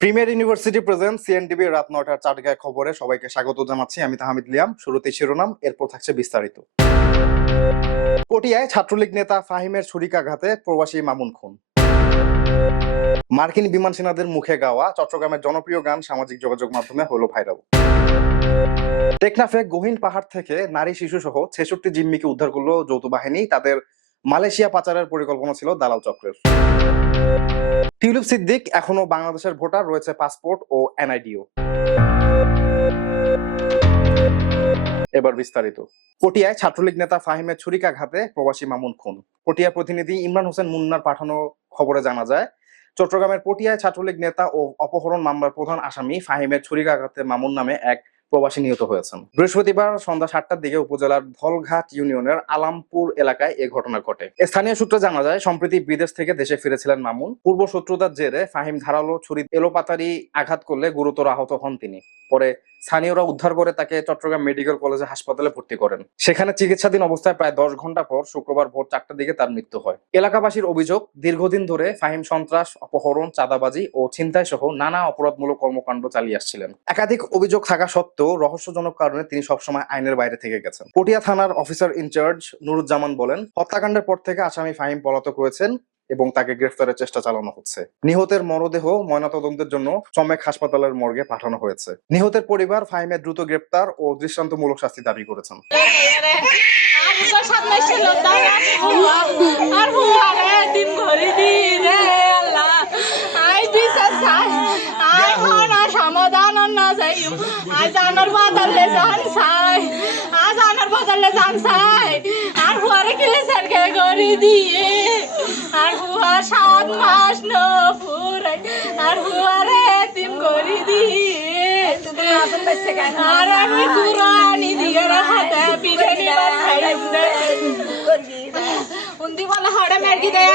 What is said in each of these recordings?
Premier university present CNTV রাত ৯টার চাটগাঁয় খবরে সবাইকে স্বাগত জানাচ্ছি। আমি তাহমিদ লিয়াম। শুরুতে শিরোনাম, এরপর থাকছে বিস্তারিত। পটিয়ায় ছাত্রলীগ নেতা ফাহিমের ছুরিকাঘাতে প্রবাসী মামুন খুন। মার্কিন বিমান সেনাদের মুখে গাওয়া চট্টগ্রামের জনপ্রিয় গান সামাজিক যোগাযোগ মাধ্যমে হলো ভাইরাল। টেকনাফে গহীন পাহাড় থেকে নারী শিশু সহ ৬৬ জিম্মিকে উদ্ধার করলো যৌথ বাহিনী। তাদের মালয়েশিয়া পাচারের পরিকল্পনা ছিল দালাল চক্রের। টিউলিপ সিদ্দিক এখনো বাংলাদেশের ভোটার, রয়েছে পাসপোর্ট ও এনআইডিও। এবার বিস্তারিত। পটিয়ায় ছাত্রলীগ নেতা ফাহিমের ছুরিকাঘাতে প্রবাসী মামুন খুন। পটিয়া প্রতিনিধি ইমরান হোসেন মুন্নার পাঠানো খবরে জানা যায়, চট্টগ্রামের পটিয়ায় ছাত্রলীগ নেতা ও অপহরণ মামলার প্রধান আসামি ফাহিমের ছুরিকাঘাতে মামুন নামে এক প্রবাসী নিহত হয়েছেন। বৃহস্পতিবার সন্ধ্যা ৭টার দিকে উপজেলার ধলঘাট ইউনিয়নের আলামপুর এলাকায় এ ঘটনা ঘটে। স্থানীয় সূত্রে জানা যায়, সম্প্রতি বিদেশ থেকে দেশে ফিরেছিলেন মামুন। পূর্ব শত্রুতার জেরে ফাহিম ধারালো ছুরি এলোপাতাড়ি আঘাত করলে গুরুতর আহত হন তিনি। পরে স্থানীয়রা উদ্ধার করে তাকে চট্টগ্রাম মেডিকেল কলেজে হাসপাতালে ভর্তি করেন। সেখানে চিকিৎসাধীন অবস্থায় প্রায় ১০ ঘন্টা পর শুক্রবার ভোর ৪টার দিকে তার মৃত্যু হয়। এলাকাবাসীর অভিযোগ, দীর্ঘদিন ধরে ফাহিম সন্ত্রাস, অপহরণ, চাঁদাবাজি ও ছিনতাই সহ নানা অপরাধমূলক কর্মকাণ্ড চালিয়ে আসছিলেন। একাধিক অভিযোগ থাকা সত্ত্বেও রহস্যজনক কারণে তিনি সবসময় আইনের বাইরে থেকে গেছেন। পটিয়া থানার অফিসার ইনচার্জ নুরুজ্জামান বলেন, হত্যাকাণ্ডের পর থেকে আসামি ফাহিম পলাতক রয়েছেন এবং তাকে গ্রেফতারের চেষ্টা চালানো হচ্ছে। নিহতের মরদেহ ময়নাতদন্তের জন্য চমেক হাসপাতালের মর্গে পাঠানো হয়েছে। নিহতের পরিবার ফাহিমের দ্রুত গ্রেফতার ও দৃষ্টান্তমূলক শাস্তি দাবি করেছেন। আর হুয়া ৭ মাস নপুরাই আর হুয়ারে তিম গরি দিয়ে আর আমি কুরানি দিয়ে হাতে বিরিয়ানি বানাইম দে উন্দি বলে হড়ে মেরগি দে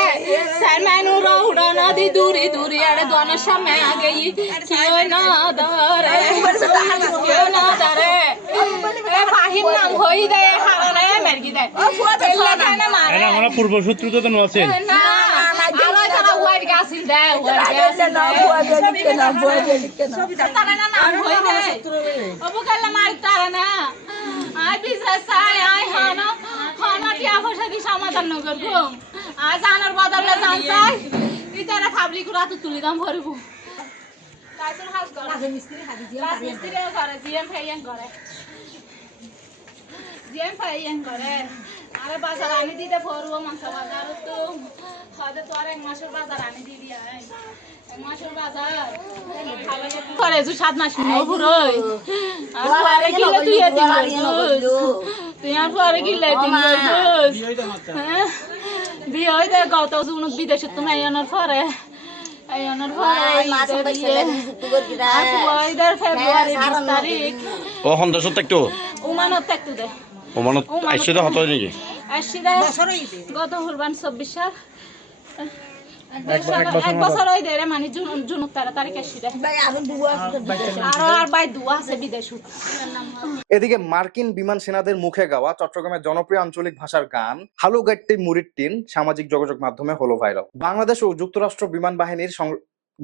সাইমানু রৌড়া নদী দূরি দূরি আড়ে দোনো সামনে আগে কিও না ধরে কিও না ধরে ফাহিম নাম হই দে হারালে মেরগি দে আমরা পূর্ব শত্রুতা তো আছে না আলো তারা ওয়াইড গাছিল দে ওয়াইড তারা না নাম হই দে অবকাল মার তারা না আই বিজনেস আই হানো হানো টিয়া পয়সা দি সমাধান নগর গো আজ আনার বদলে জান চাই ইতারা পাবলিক রাত তুলি দাম ভরব কাজের হাউস করে রাজমিস্ত্রি করে জিএম ফাইয়ান করে জিএম ফাইয়ান করে আরে বাজার আনি দিতে ভরব মাংস বাজার তো হয়তো তোর এক মাসের বাজার আনি দিবি এক মাসের বাজার করে যে ৭ মাস নপুরই আর আরে কিলে তুই দিস তুই আর পরে কিলে দিস বিয়ে হইতে গত জুন বিদেশে তুমি আইনার পরে ফেব্রুয়ারি ২০ তারিখ ও সন্দেশত থাকতো উমানত থাকতো দে ওমানত আইছে তো হত নাকি আসছি দে গত হুরবান ২৪ সাল এক বছর হই দে রে মানে জুন তারিখ আসছি দে আর বাই দুয়া আছে বিদেশে। এদিকে মার্কিন বিমান সেনাদের মুখে গাওয়া চট্টগ্রামের জনপ্রিয় আঞ্চলিক ভাষার গান হালু গাইট্টি মুরিট্টিন সামাজিক যোগাযোগ মাধ্যমে হলো ভাইরাল। বাংলাদেশ ও যুক্তরাষ্ট্র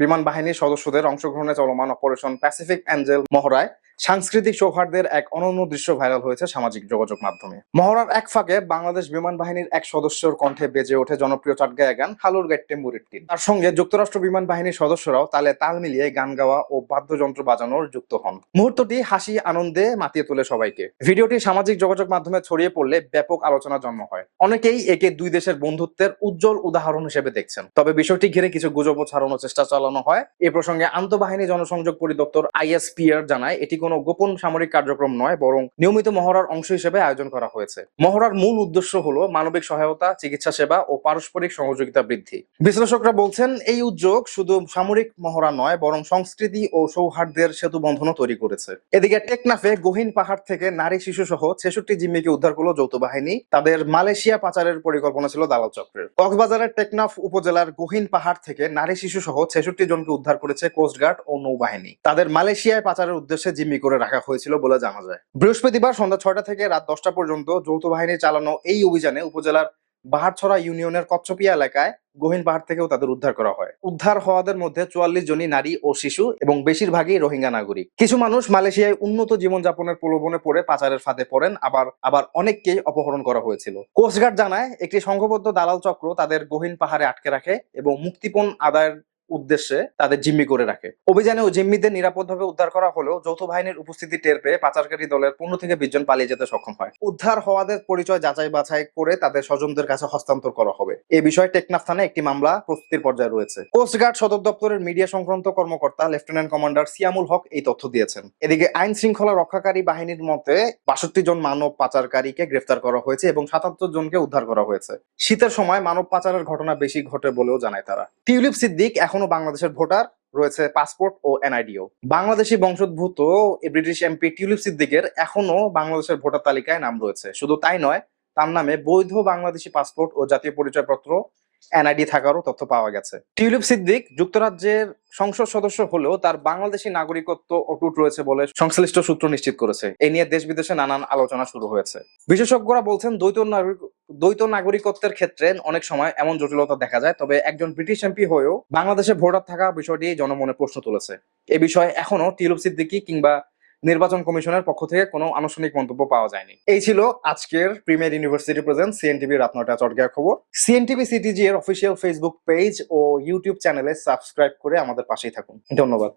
বিমান বাহিনীর সদস্যদের অংশগ্রহণে চলমান অপারেশন প্যাসিফিক অ্যাঞ্জেল মহড়ায় সাংস্কৃতিক সৌহার্দ্যের এক অনন্য দৃশ্য ভাইরাল হয়েছে সামাজিক যোগাযোগ মাধ্যমে। মহড়ার এক ফাঁকে বাংলাদেশ বিমান বাহিনীর এক সদস্যর কণ্ঠে বেজে ওঠে জনপ্রিয় চাটগাঁয়া গান হালুর গাইট্টে মুরিট্টিন। তার সঙ্গে যুক্তরাষ্ট্র বিমান বাহিনীর সদস্যরাও তালে তাল মিলিয়ে গান গাওয়া ও বাদ্যযন্ত্র বাজানোর যুক্ত হন। মুহূর্তটি হাসি আনন্দে মাতিয়ে তোলে সবাইকে। ভিডিওটি সামাজিক যোগাযোগ মাধ্যমে ছড়িয়ে পড়লে ব্যাপক আলোচনার জন্ম হয়। অনেকেই একে দুই দেশের বন্ধুত্বের উজ্জ্বল উদাহরণ হিসেবে দেখছেন। তবে বিষয়টি ঘিরে কিছু গুজব ছড়ানোর চেষ্টা চালানো হয়। এ প্রসঙ্গে আন্তঃবাহিনী জনসংযোগ পরিদপ্তর আইএসপিআর জানায়, এটি কোনো গোপন সামরিক কার্যক্রম নয়, বরং নিয়মিত মহড়ার অংশ হিসেবে আয়োজন করা হয়েছে। মহড়ার মূল উদ্দেশ্য হলো মানবিক সহায়তা, চিকিৎসা সেবা ও পারস্পরিক সহযোগিতা বৃদ্ধি। বিশ্লেষকরা বলছেন, এই উদ্যোগ শুধু সামরিক মহড়া নয়, বরং সংস্কৃতি ও সৌহার্দ্যের সেতু বন্ধনও তৈরি করেছে। এদিকে টেকনাফে গহীন পাহাড় থেকে নারী শিশু সহ ৬৬ জিম্মিকে উদ্ধার করলো যৌথ বাহিনী। তাদের মালয়েশিয়া পাচারের পরিকল্পনা ছিল দালাল চক্রের। কক্সবাজারের টেকনাফ উপজেলার গহীন পাহাড় থেকে নারী শিশু সহ ৬৬ জনকে উদ্ধার করেছে কোস্টগার্ড ও নৌবাহিনী। তাদের মালয়েশিয়ায় পাচারের উদ্দেশ্যে জিম্মি করে রাখা হয়েছিল বলে জানা যায়। বৃহস্পতিবার সন্ধ্যা ৬টা থেকে রাত ১০টা পর্যন্ত যৌথ বাহিনী চালানো এই অভিযানে উপজেলার বাহারছড়া ইউনিয়নের কচ্ছপিয়া এলাকায় গহীন পাহাড় থেকেও তাদের উদ্ধার করা হয়। উদ্ধার হওয়াদের মধ্যে 44 জনই নারী ও শিশু এবং বেশিরভাগই রোহিঙ্গা নাগরিক। কিছু মানুষ মালয়েশিয়ায় উন্নত জীবনযাপনের প্রলোভনে পড়ে পাচারের ফাঁদে পড়েন, আবার অনেককেই অপহরণ করা হয়েছিল। কোস্টগার্ড জানায় একটি সংঘবদ্ধ দালাল চক্র তাদের গহীন পাহাড়ে আটকে রাখে এবং মুক্তিপণ আদায়ের উদ্দেশ্যে তাদের জিম্মি করে রাখে। অভিযানে ও জিম্মিদের নিরাপদভাবে উদ্ধার করা হলেও যৌথ বাহিনীর উপস্থিতি টের পেয়ে পাচারকারী দলের 15 থেকে 20 জন পালিয়ে যেতে সক্ষম হয়। উদ্ধার হওয়াদের পরিচয় যাচাই বাছাই করে তাদের স্বজনদের কাছে হস্তান্তর করা হবে। এ বিষয়ে টেকনাফ থানায় একটি মামলা প্রস্তুতির পর্যায়ে রয়েছে। কোস্টগার্ড সদর দপ্তরের মিডিয়া সংক্রান্ত কর্মকর্তা লেফটেন্যান্ট কমান্ডার সিয়ামুল হক এই তথ্য দিয়েছেন। এদিকে আইন শৃঙ্খলা রক্ষাকারী বাহিনীর মতে 62 জন মানব পাচারকারীকে গ্রেফতার করা হয়েছে এবং 77 জনকে উদ্ধার করা হয়েছে। শীতের সময় মানব পাচারের ঘটনা বেশি ঘটে বলেও জানায় তারা। টিউলিপ সিদ্দিক এখনো বাংলাদেশের ভোটার, রয়েছে পাসপোর্ট ও এনআইডিও। বাংলাদেশি বংশোদ্ভূত ব্রিটিশ এমপি টিউলিপ সিদ্দিকের এখনো বাংলাদেশের ভোটার তালিকায় নাম রয়েছে। শুধু তাই নয়, তার নামে বৈধ বাংলাদেশি পাসপোর্ট ও জাতীয় পরিচয়পত্র এনআইডি থাকারও তথ্য পাওয়া গেছে। টিউলিপ সিদ্দিক যুক্তরাজ্যের সংসদ সদস্য হলেও তার বাংলাদেশি নাগরিকত্ব অটুট রয়েছে বলে সংশ্লিষ্ট সূত্র নিশ্চিত করেছে। এ নিয়ে দেশ বিদেশে নানান আলোচনা শুরু হয়েছে। বিশেষজ্ঞরা বলছেন দ্বৈত নাগরিকত্বের ক্ষেত্রে অনেক সময় এমন জটিলতা দেখা যায়। তবে একজন ব্রিটিশ এমপি হয়েও বাংলাদেশে ভোটার থাকা বিষয়টি জনমনে প্রশ্ন তুলেছে। এ বিষয়ে এখনো টিউলিপ সিদ্দিকী কিংবা নির্বাচন কমিশনের পক্ষ থেকে কোনো আনুষ্ঠানিক মন্তব্য পাওয়া যায়নি। এই ছিল আজকের প্রিমিয়ার ইউনিভার্সিটি প্রেজেন্ট সিএনটিভি রাত 9টায় চটকিয়া খবর। সিএনটিভি সিটিজি এর অফিসিয়াল ফেসবুক পেজ ও ইউটিউব চ্যানেলে সাবস্ক্রাইব করে আমাদের পাশেই থাকুন। ধন্যবাদ।